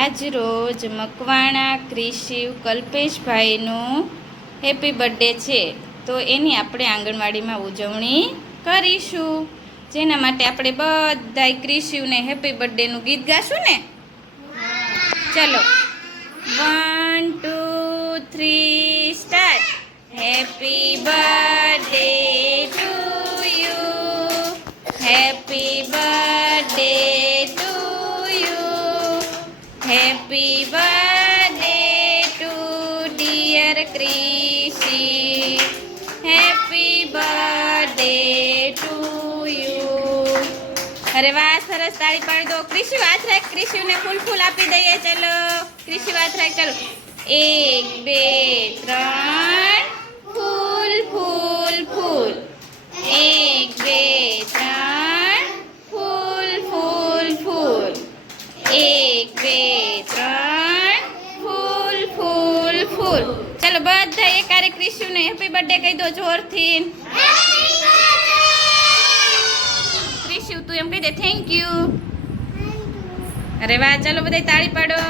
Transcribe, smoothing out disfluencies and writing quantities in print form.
આજ રોજ Makwana Krishiv કલ્પેશભાઈનું happy birthday છે, તો એની આપણે આંગણવાડીમાં ઉજવણી કરીશું, જેના માટે આપણે બધાય ક્રિશિવને હેપી બર્થડેનું ગીત ગાશું ને. ચલો 1 2 3 start. Happy birthday to you, happy birthday to you, happy birthday to dear Krishi, happy birthday to you. અરે વાહ, સરસ, તાળી પાડી દો. ક્રિશિવ હાથ રાખ, ક્રિશિવને ફૂલ આપી દઈએ. ચલો ક્રિશિવ હાથ રાખ. ચલો 1 2 3 ફૂલ ફૂલ ફૂલ. 1 2 3 ફૂલ ફૂલ ફૂલ. 1 2 3 ફૂલ ફૂલ ફૂલ. ચલો બધા એકારે ક્રિશિવને હેપી બર્થડે કહી દો જોરથી. ક્રિશિવ તું એમ કહી દે થેન્ક યુ. અરે વાહ, ચલો બધા તાળી પાડો.